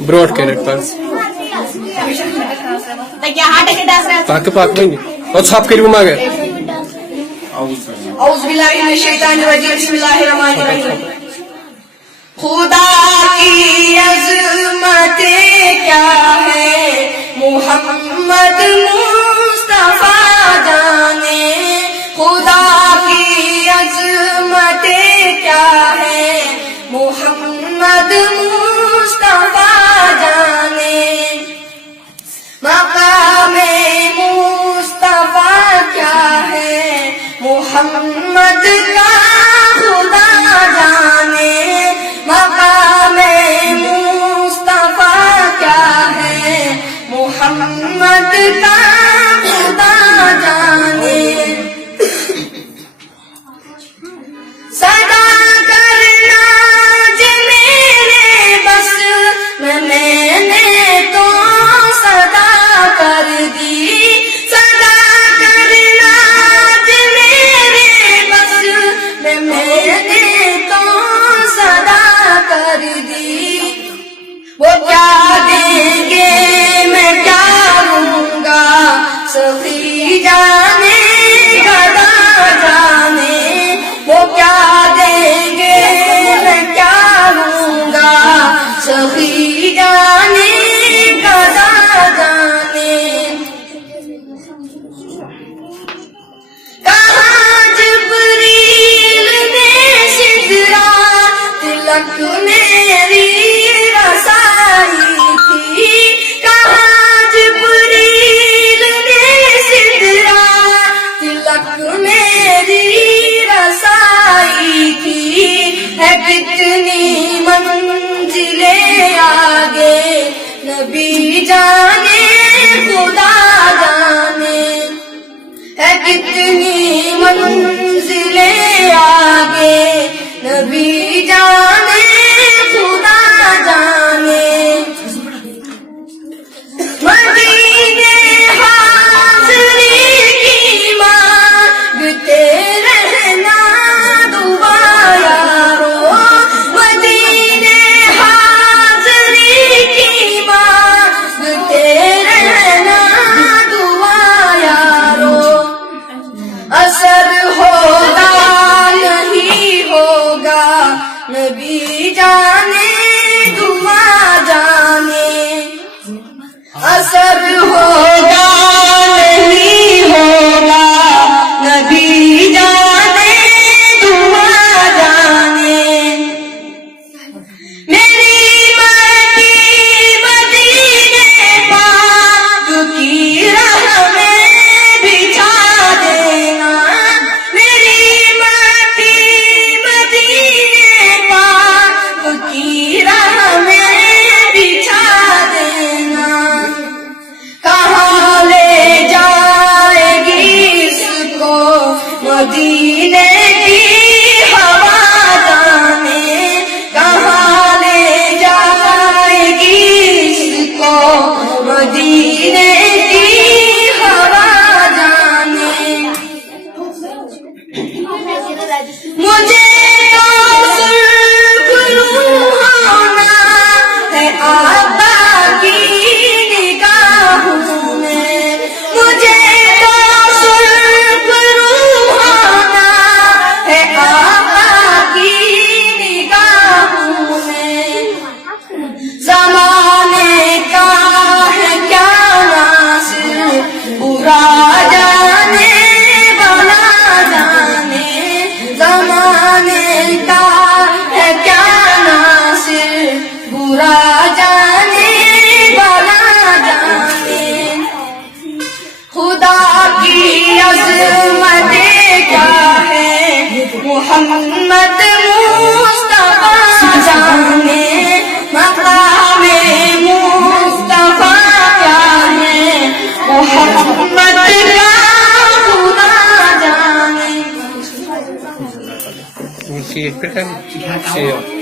برونٹ کن پاک پاک بنی اور ثھپ کرو مگر اعوذ باللہ من الشیطان الرجیم بسم اللہ الرحمن الرحیم خدا کی عظمتیں کیا ہے محمد مصطفیٰ جانے خدا کی عظمتیں کیا ہے محمد مصطفیٰ جانے مقام مصطفیٰ کیا ہے محمد کا خدا جانے مقام مصطفیٰ کیا ہے محمد کا خدا جانے صدا کرنا جو میرے بس میں نے تو صدا کر دی صدا کرنا جو میرے بس میں نے تو صدا کر دی وہ کیا دیں گے میں کیا لوں گا سخی جانے گدا جانے وہ کیا دیں گے میں کیا لوں گا سخی جانے گدا جانے کہاں جبریل نے سدرا تلک میری رسائی تھی کہاں جبریل نے سدرا تلک میری رسائی تھی ہے کتنی منزلیں آگے نبی جانے خدا جانے ہے کتنی منزلیں آگے نبی جانے خدا جانے مدینے حاضری کی مانگتے رہنا دعا یارو مدینے حاضری کی مانگتے رہنا دعا یارو اثر ہوگا نہیں ہوگا نبی جانے دعا جانے اثر ہوگا نہیں ہوگا نبی جانے دعا جانے میری مٹی مدینے پاک کی راہ میں بچھا دینا میری مٹی مدینے پاک کی راہ میں بچھا دینا کہاں لے جائے گی اس کو مدینے کی ہوا جانے کہاں لے جائے گی اس کو مدینے کی ہوا جانے مجھے تو سرخ روحانا ہے آقا کی نگاہوں میں مجھے تو سرخ روحانا ہے آقا کی نگاہوں میں زمانے کا ہے کیا ناصر برا جانے بنا جانے زمانے کا ہے کیا ناصر برا جانے بنا جانے خدا کی عظمتیں کیا ہے محمد مصطفیٰ جانے مقام مصطفیٰ کیا ہے محمد کا خدا جانے شیخ